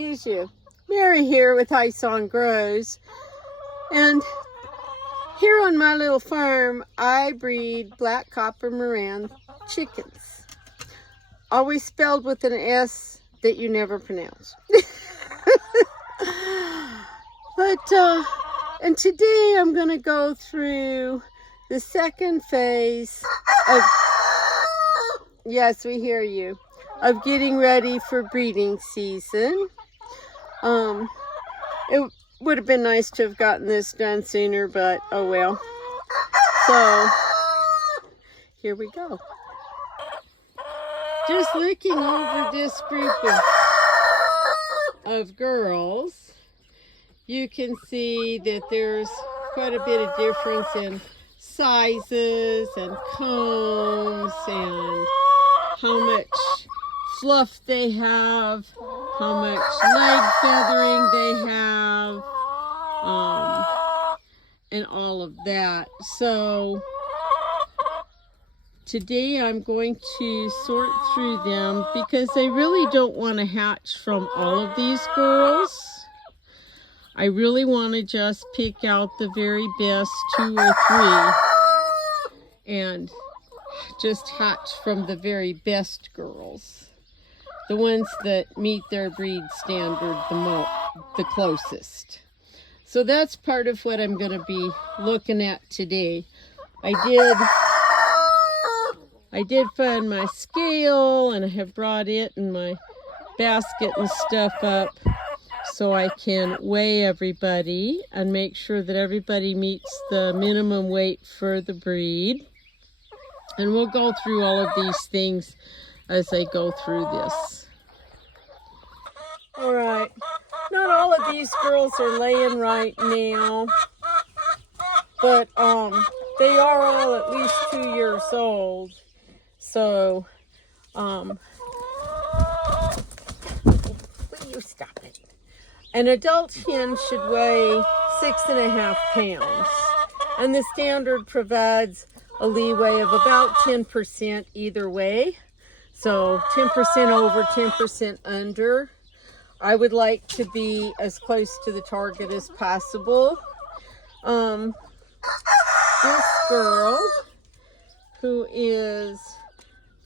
excuse you. Mary here with High Song Grows. And here on my little farm, I breed Black Copper Marans chickens. Always spelled with an S that you never pronounce. And today I'm going to go through the second phase of, yes, we hear you, of getting ready for breeding season. It would have been nice to have gotten this done sooner, but oh well. So, here we go. Just looking over this group of girls, you can see that there's quite a bit of difference in sizes and combs and how much fluff they have, how much leg feathering they have, and all of that. So today I'm going to sort through them because I really don't want to hatch from all of these girls. I really want to just pick out the very best 2 or 3 and just hatch from the very best girls. The ones that meet their breed standard the closest. So that's part of what I'm going to be looking at today. I did find my scale, and I have brought it and my basket and stuff up so I can weigh everybody and make sure that everybody meets the minimum weight for the breed. And we'll go through all of these things as I go through this. All right, not all of these girls are laying right now, but they are all at least 2 years old. So, will you stop it? An adult hen should weigh 6.5 pounds, and the standard provides a leeway of about 10% either way. So 10% over, 10% under. I would like to be as close to the target as possible. This girl, who is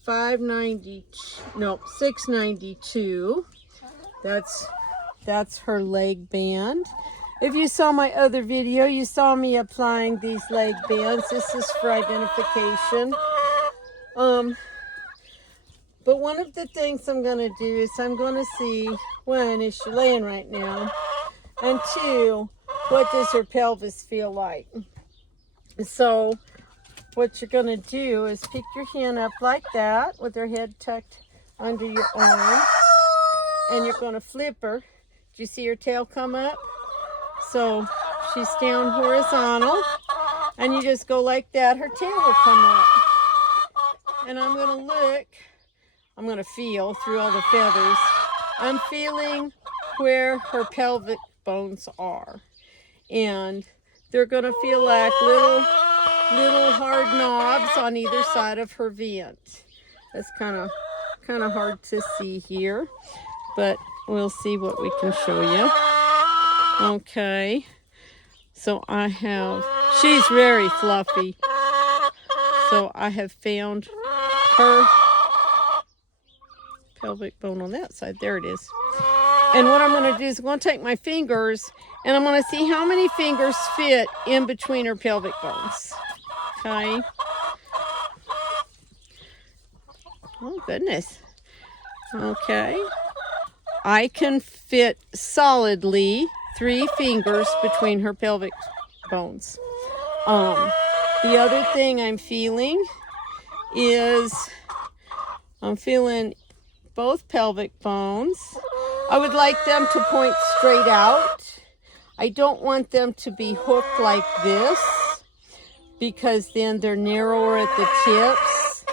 692, that's her leg band. If you saw my other video, you saw me applying these leg bands. This is for identification. But one of the things I'm going to do is I'm going to see, 1, is she laying right now? And 2, what does her pelvis feel like? So what you're going to do is pick your hen up like that with her head tucked under your arm. And you're going to flip her. Do you see her tail come up? So she's down horizontal. And you just go like that. Her tail will come up. And I'm going to look. I'm going to feel through all the feathers. I'm feeling where her pelvic bones are. And they're going to feel like little hard knobs on either side of her vent. That's kind of hard to see here, but we'll see what we can show you. Okay. So she's very fluffy. So I have found her pelvic bone on that side. There it is. And what I'm going to do is I'm going to take my fingers and I'm going to see how many fingers fit in between her pelvic bones. Okay. Oh, goodness. Okay. I can fit solidly 3 fingers between her pelvic bones. The other thing I'm feeling is I'm feeling both pelvic bones. I would like them to point straight out. I don't want them to be hooked like this because then they're narrower at the tips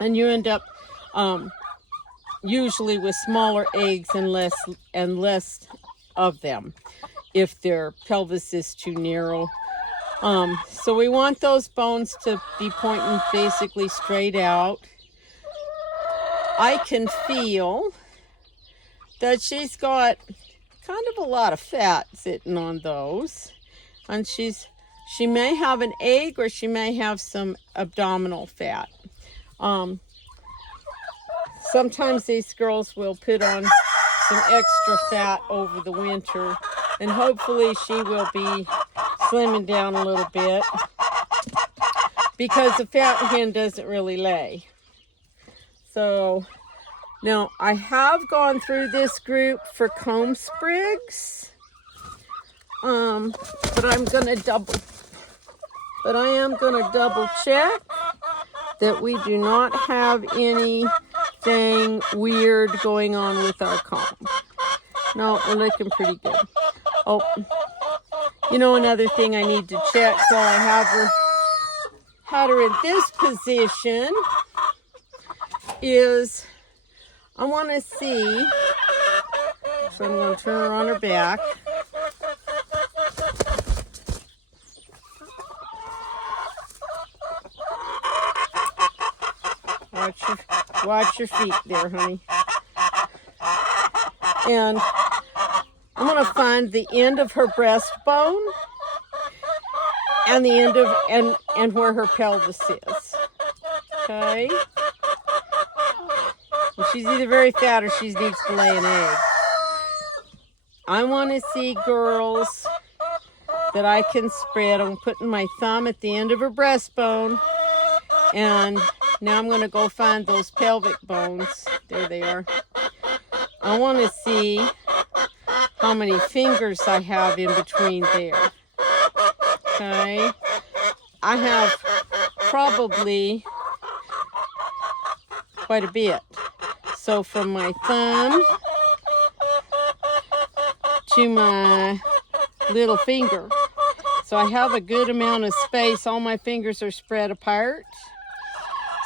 and you end up usually with smaller eggs and less of them if their pelvis is too narrow. So we want those bones to be pointing basically straight out. I can feel that she's got kind of a lot of fat sitting on those. And she may have an egg, or she may have some abdominal fat. Sometimes these girls will put on some extra fat over the winter, and hopefully she will be slimming down a little bit, because the fat hen doesn't really lay. So now I have gone through this group for comb sprigs, but I am gonna double check that we do not have anything weird going on with our comb. No, we're looking pretty good. Oh, you know, another thing I need to check while I had her in this position is I want to see, so I'm going to turn her on her back. Watch your feet there, honey. And I'm going to find the end of her breastbone and the end of and where her pelvis is. Okay? And she's either very fat or she needs to lay an egg. I want to see girls that I can spread. I'm putting my thumb at the end of her breastbone, and now I'm going to go find those pelvic bones. There they are. I want to see how many fingers I have in between there. Okay. I have probably quite a bit. So from my thumb to my little finger. So I have a good amount of space. All my fingers are spread apart.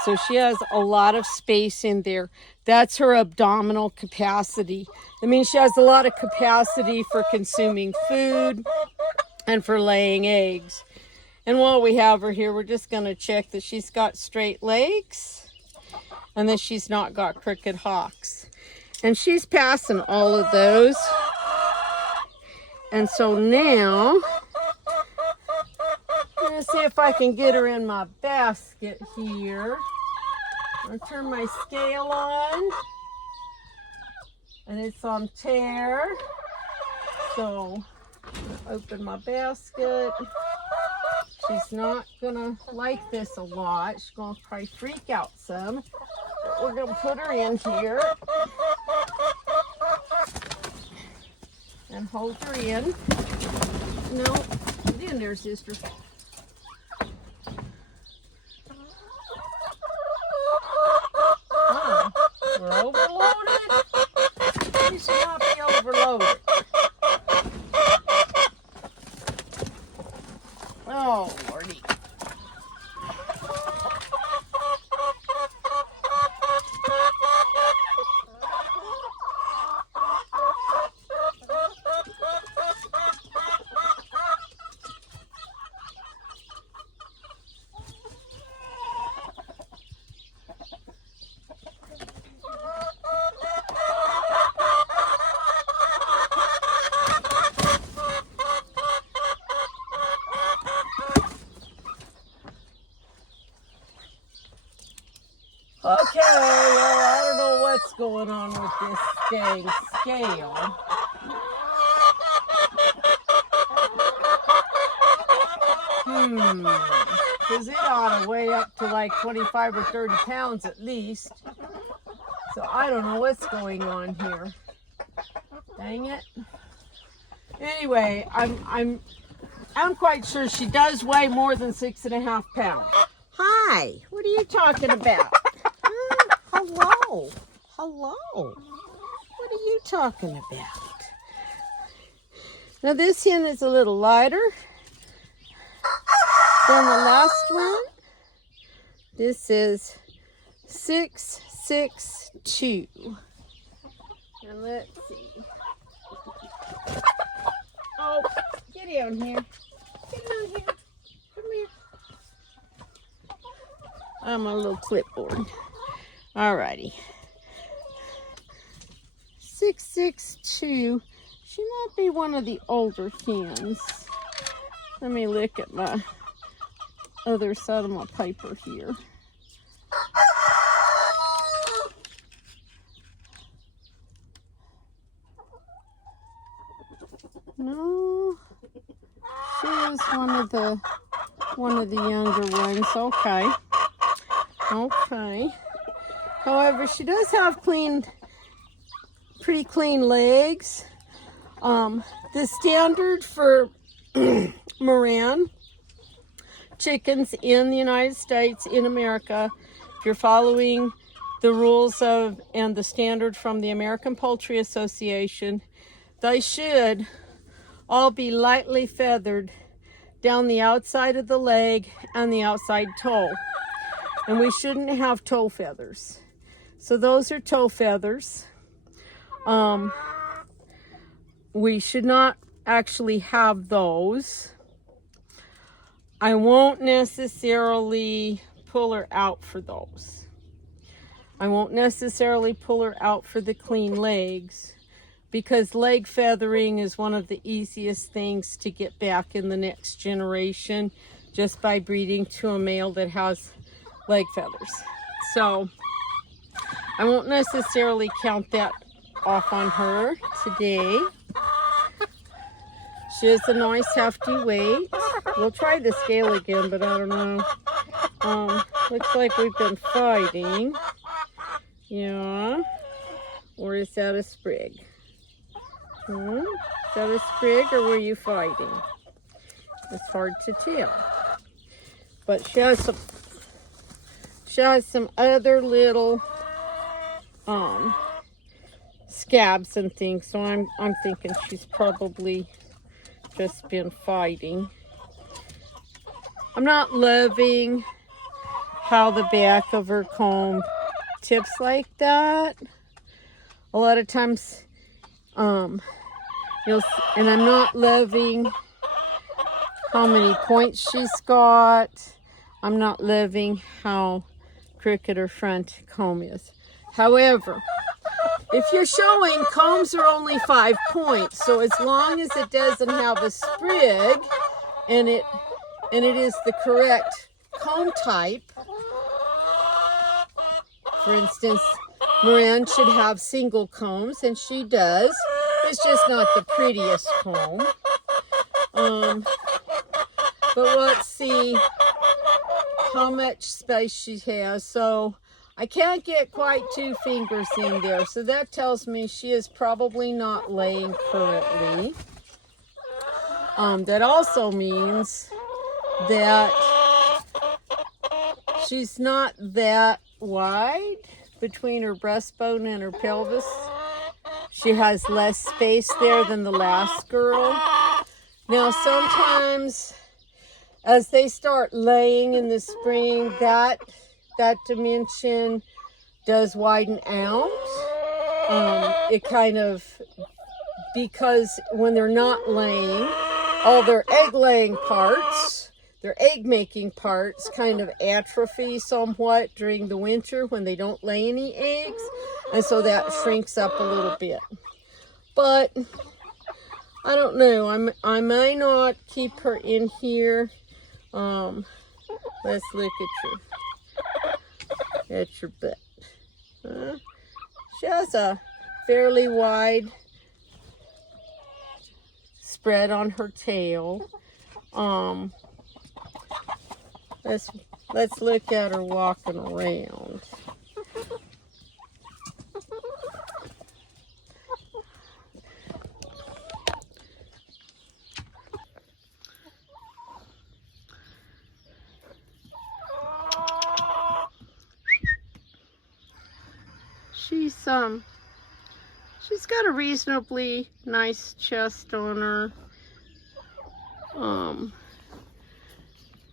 So she has a lot of space in there. That's her abdominal capacity. That means she has a lot of capacity for consuming food and for laying eggs. And while we have her here, we're just going to check that she's got straight legs and that she's not got crooked hocks. And she's passing all of those. And so now, I'm going to see if I can get her in my basket here. I'll turn my scale on, and it's on tear. So, open my basket. She's not gonna like this a lot. She's gonna probably freak out some. But we're gonna put her in here and hold her in. No, get in there, sister. We're overloaded. We should not be overloaded. Oh, Lordy. Okay, well, I don't know what's going on with this dang scale. Because it ought to weigh up to like 25 or 30 pounds at least. So I don't know what's going on here. Dang it. Anyway, I'm quite sure she does weigh more than 6.5 pounds. Hi, what are you talking about? Hello. Hello. What are you talking about? Now this hen is a little lighter than the last one. This is 662. And let's see. Oh, get down here. Get down here. Come here. I'm a little clipboard. Alrighty. 662. She might be one of the older hens. Let me look at my other side of my paper here. No, she is one of the younger ones. Okay. Okay. However, she does have pretty clean legs. The standard for Moran chickens in the United States, in America, if you're following the rules of and the standard from the American Poultry Association, they should all be lightly feathered down the outside of the leg and the outside toe. And we shouldn't have toe feathers. So those are toe feathers. We should not actually have those. I won't necessarily pull her out for those. I won't necessarily pull her out for the clean legs, because leg feathering is one of the easiest things to get back in the next generation just by breeding to a male that has leg feathers. So I won't necessarily count that off on her today. She has a nice hefty weight. We'll try the scale again, but I don't know. Looks like we've been fighting. Yeah. Or is that a sprig? Is that a sprig, or were you fighting? It's hard to tell. But she has some other little scabs and things, so I'm thinking she's probably just been fighting. I'm not loving how the back of her comb tips like that. A lot of times, and I'm not loving how many points she's got. I'm not loving how crooked her front comb is. However, if you're showing, combs are only 5 points, so as long as it doesn't have a sprig and it is the correct comb type, for instance, Moran should have single combs, and she does. It's just not the prettiest comb. But let's see how much space she has. So I can't get quite 2 fingers in there. So that tells me she is probably not laying currently. That also means that she's not that wide between her breastbone and her pelvis. She has less space there than the last girl. Now sometimes as they start laying in the spring, that dimension does widen out. It kind of, because when they're not laying, all their egg laying parts, their egg making parts kind of atrophy somewhat during the winter when they don't lay any eggs, and so that shrinks up a little bit. But I don't know, I may not keep her in here. Let's look at your butt. She has a fairly wide spread on her tail. Let's look at her walking around. She's got a reasonably nice chest on her.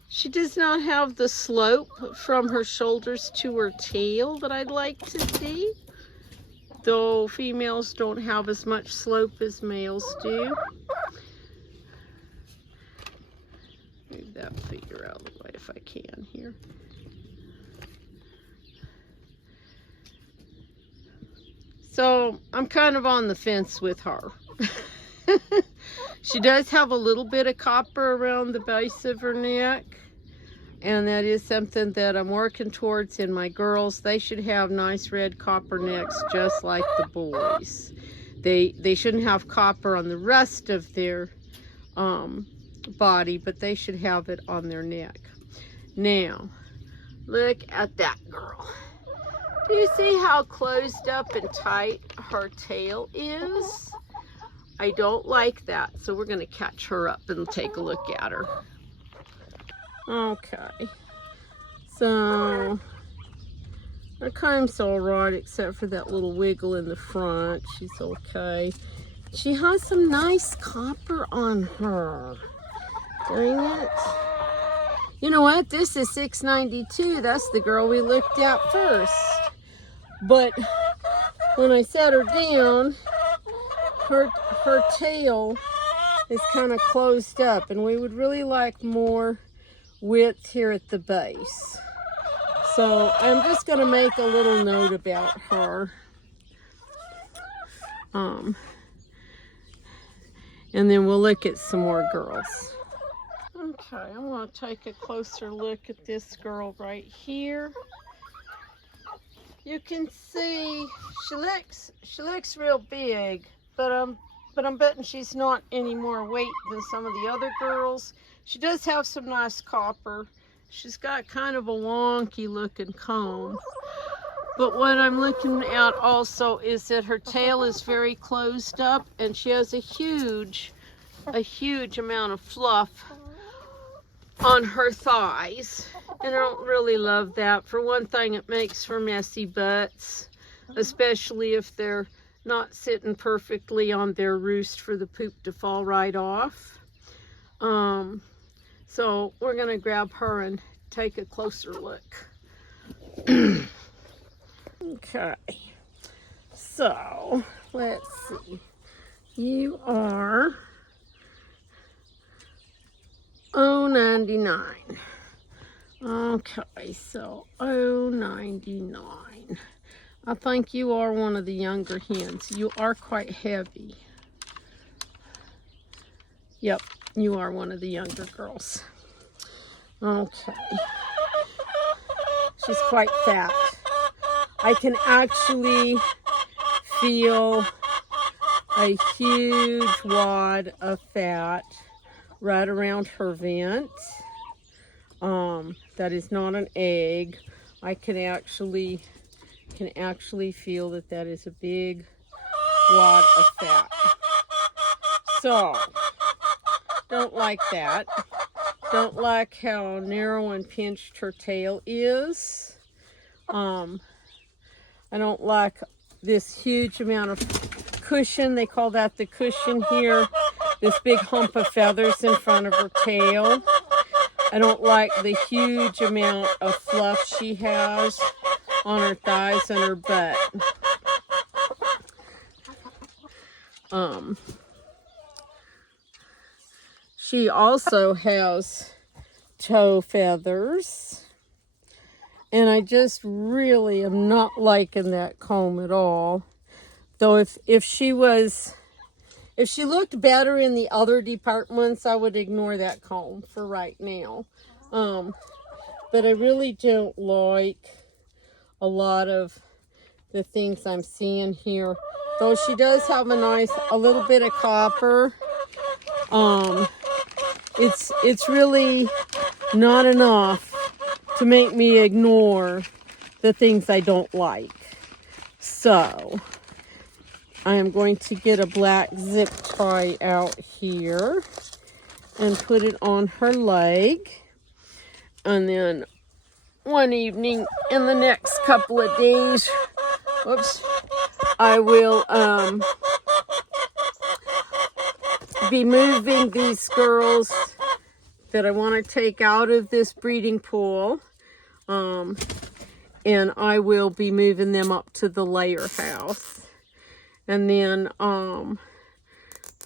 She does not have the slope from her shoulders to her tail that I'd like to see, though females don't have as much slope as males do. Move that figure out of the way if I can here. So I'm kind of on the fence with her. She does have a little bit of copper around the base of her neck, and that is something that I'm working towards in my girls. They should have nice red copper necks just like the boys. They shouldn't have copper on the rest of their body, but they should have it on their neck. Now, look at that girl. Do you see how closed up and tight her tail is? I don't like that, so we're going to catch her up and take a look at her. Okay, so her comb's all right except for that little wiggle in the front. She's okay. She has some nice copper on her. Dang it. You know what? This is 692. That's the girl we looked at first. But when I set her down, her tail is kind of closed up, and we would really like more width here at the base. So I'm just going to make a little note about her. And then we'll look at some more girls. Okay, I'm going to take a closer look at this girl right here. You can see she looks real big, but I'm betting she's not any more weight than some of the other girls. She does have some nice copper. She's got kind of a wonky looking comb. But what I'm looking at also is that her tail is very closed up, and she has a huge amount of fluff on her thighs. And I don't really love that. For one thing, it makes for messy butts, especially if they're not sitting perfectly on their roost for the poop to fall right off. So we're going to grab her and take a closer look. Okay, so let's see. You are 099. Okay, so 099. I think you are one of the younger hens. You are quite heavy. Yep, you are one of the younger girls. Okay. She's quite fat. I can actually feel a huge wad of fat right around her vent. That is not an egg. I can actually feel that is a big wad of fat. So, don't like that. Don't like how narrow and pinched her tail is. I don't like this huge amount of cushion. They call that the cushion here. This big hump of feathers in front of her tail. I don't like the huge amount of fluff she has on her thighs and her butt. She also has toe feathers. And I just really am not liking that comb at all. Though if she looked better in the other departments, I would ignore that comb for right now. But I really don't like a lot of the things I'm seeing here. Though she does have a little bit of copper. It's really not enough to make me ignore the things I don't like. So, I am going to get a black zip tie out here and put it on her leg. And then one evening in the next couple of days, I will be moving these girls that I want to take out of this breeding pool. And I will be moving them up to the layer house. And then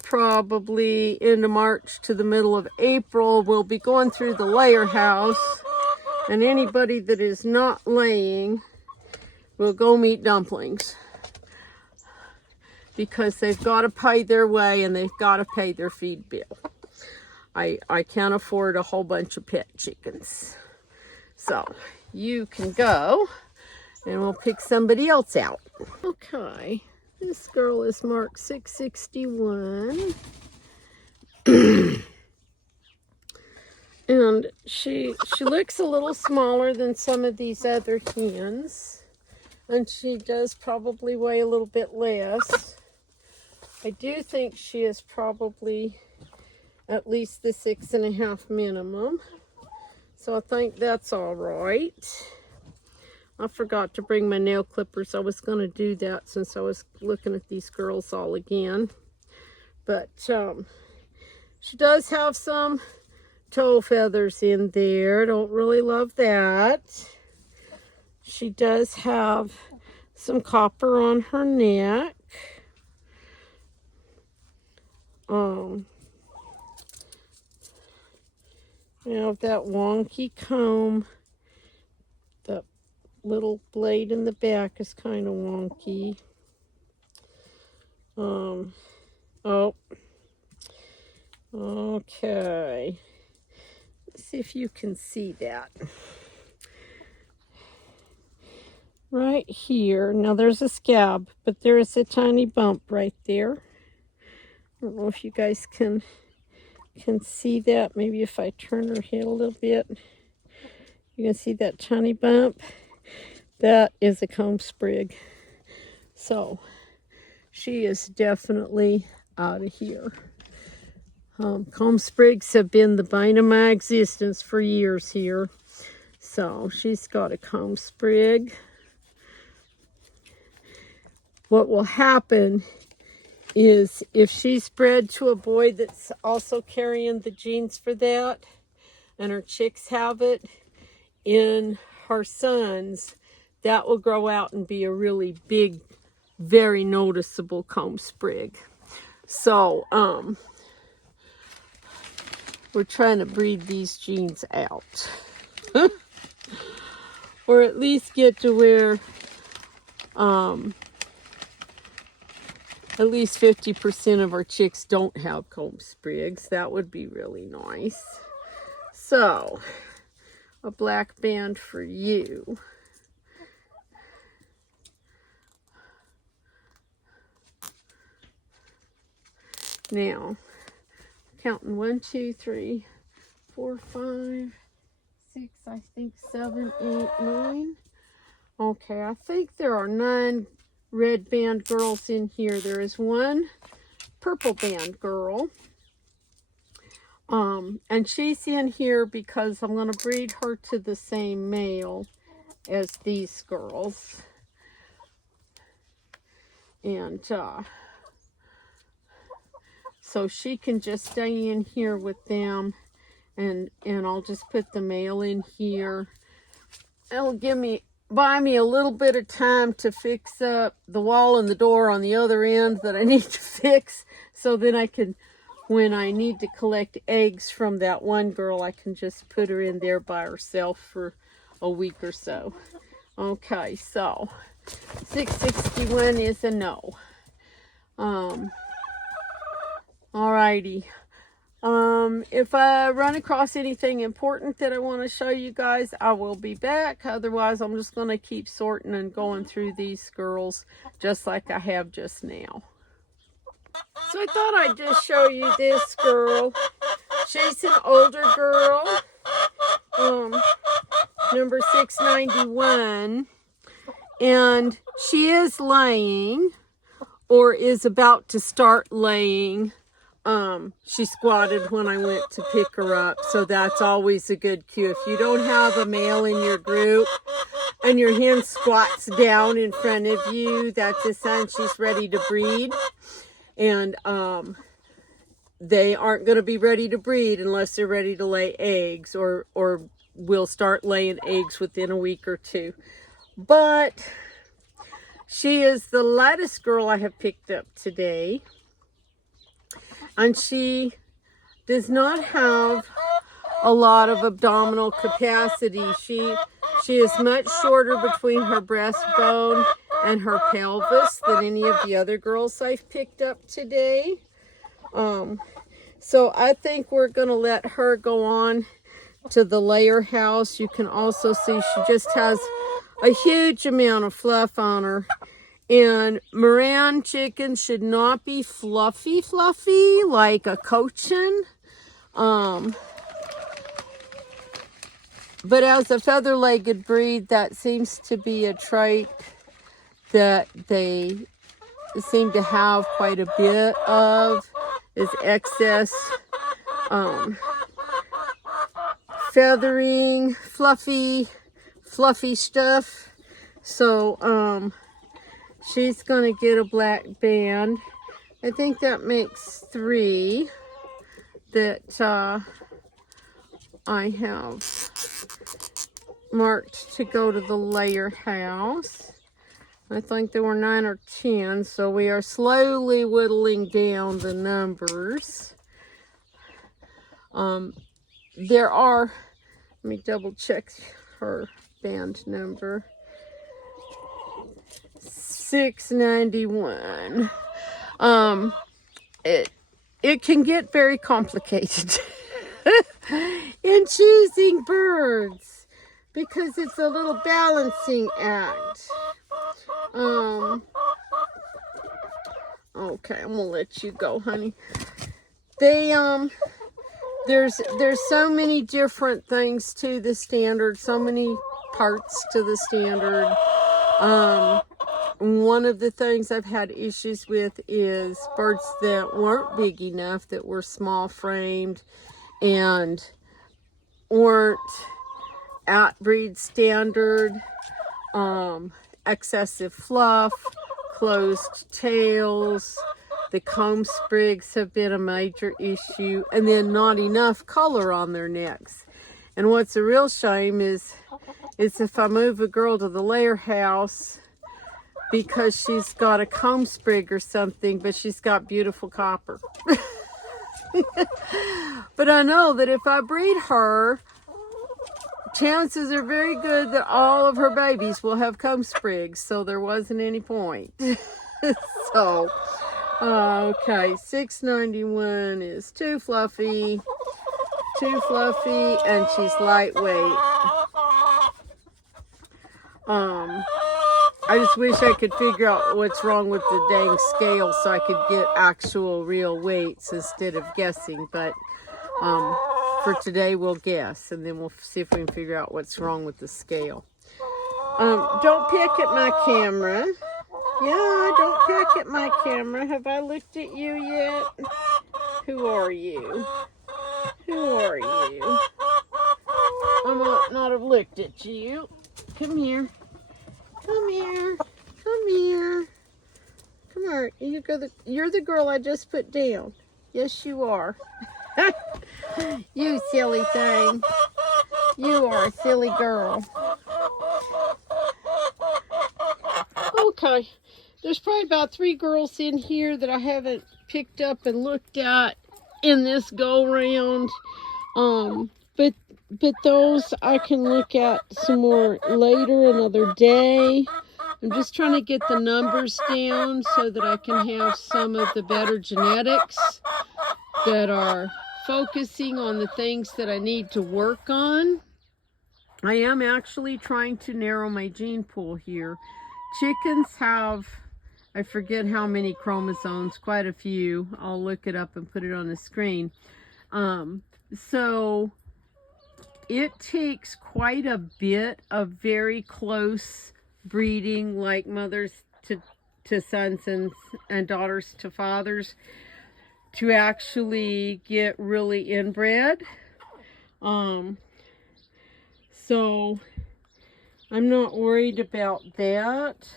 probably into March to the middle of April, we'll be going through the layer house. And anybody that is not laying will go meet dumplings. because they've got to pay their way and they've got to pay their feed bill. I can't afford a whole bunch of pet chickens. So you can go and we'll pick somebody else out. Okay, this girl is marked 661. And she looks a little smaller than some of these other hens. And she does probably weigh a little bit less. I do think she is probably at least the 6.5 minimum. So I think that's all right. I forgot to bring my nail clippers. I was going to do that since I was looking at these girls all again. But she does have some toe feathers in there. Don't really love that. She does have some copper on her neck. You know, that wonky comb. The little blade in the back is kind of wonky. Oh. Okay. Let's see if you can see that. Right here. Now there's a scab, but there is a tiny bump right there. I don't know if you guys can see that. Maybe if I turn her head a little bit, you can see that tiny bump. That is a comb sprig. So she is definitely out of here. Comb sprigs have been the bane of my existence for years here. So she's got a comb sprig. What will happen is if she's bred to a boy that's also carrying the genes for that, and her chicks have it in her sons, that will grow out and be a really big, very noticeable comb sprig. So, we're trying to breed these genes out. Or at least get to where at least 50% of our chicks don't have comb sprigs. That would be really nice. So, a black band for you. Now, counting 1, 2, 3, 4, 5, 6, I think 7, 8, 9. Okay, I think there are 9 red band girls in here. There is 1 purple band girl. And she's in here because I'm going to breed her to the same male as these girls. And so she can just stay in here with them, and I'll just put the male in here. It'll buy me a little bit of time to fix up the wall and the door on the other end that I need to fix, so then I can, when I need to collect eggs from that one girl, I can just put her in there by herself for a week or so. Okay, so 661 is a no. Alrighty. If I run across anything important that I want to show you guys, I will be back. Otherwise, I'm just going to keep sorting and going through these girls just like I have just now. So I thought I'd just show you this girl. She's an older girl, number 691, and she is laying, or is about to start laying. She squatted when I went to pick her up, so that's always a good cue. If you don't have a male in your group and your hen squats down in front of you, that's a sign she's ready to breed. And they aren't going to be ready to breed unless they're ready to lay eggs, or will start laying eggs within a week or 2. But she is the lightest girl I have picked up today. And she does not have a lot of abdominal capacity. She is much shorter between her breastbone and her pelvis than any of the other girls I've picked up today. So I think we're going to let her go on to the layer house. You can also see she just has a huge amount of fluff on her. And Moran chickens should not be fluffy like a Cochin. But as a feather-legged breed, that seems to be a trait that they seem to have quite a bit of, is excess feathering, fluffy stuff. So she's gonna get a black band. I think that makes 3 that I have marked to go to the layer house. I think there were 9 or 10, so we are slowly whittling down the numbers. There are, let me double check her band number, 691. It can get very complicated in choosing birds because it's a little balancing act. Okay, I'm gonna let you go, honey. They there's so many different things to the standard, so many parts to the standard. One of the things I've had issues with is birds that weren't big enough, that were small framed and weren't at breed standard. Excessive fluff, closed tails, the comb sprigs have been a major issue, and then not enough color on their necks. And what's a real shame is if I move a girl to the layer house because she's got a comb sprig or something, but she's got beautiful copper. But I know that if I breed her, chances are very good that all of her babies will have comb sprigs, so there wasn't any point. So, okay, 691 is too fluffy, and she's lightweight. I just wish I could figure out what's wrong with the dang scale so I could get actual real weights instead of guessing, but for today we'll guess, and then we'll see if we can figure out what's wrong with the scale. Don't pick at my camera. Yeah, don't pick at my camera. Have I looked at you yet? Who are you? Who are you? I might not have looked at you. Come here. Come here. Come here. Come here. You're the girl I just put down. Yes, you are. You silly thing. You are a silly girl. Okay. There's probably about 3 girls in here that I haven't picked up and looked at in this go-round. But those I can look at some more later, another day. I'm just trying to get the numbers down so that I can have some of the better genetics that are focusing on the things that I need to work on. I am actually trying to narrow my gene pool here. Chickens have, I forget how many chromosomes, quite a few. I'll look it up and put it on the screen. So it takes quite a bit of very close breeding, like mothers to sons and daughters to fathers, to actually get really inbred. So I'm not worried about that.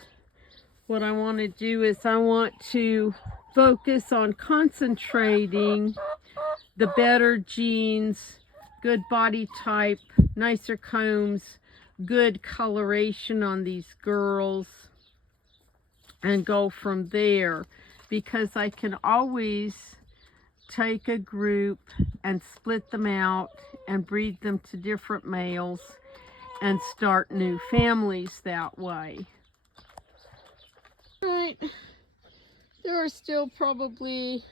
What I want to do is I want to focus on concentrating the better genes, good body type, nicer combs, good coloration on these girls, and go from there, because I can always take a group and split them out and breed them to different males and start new families that way. Right, there are still probably,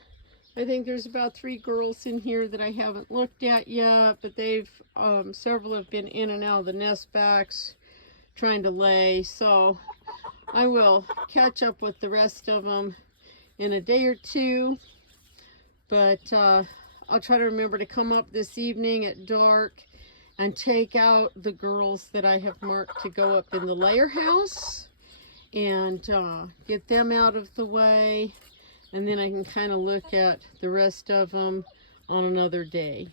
I think there's about 3 girls in here that I haven't looked at yet, but they've, several have been in and out of the nest backs trying to lay, so I will catch up with the rest of them in a day or two, but I'll try to remember to come up this evening at dark and take out the girls that I have marked to go up in the layer house and get them out of the way, and then I can kind of look at the rest of them on another day.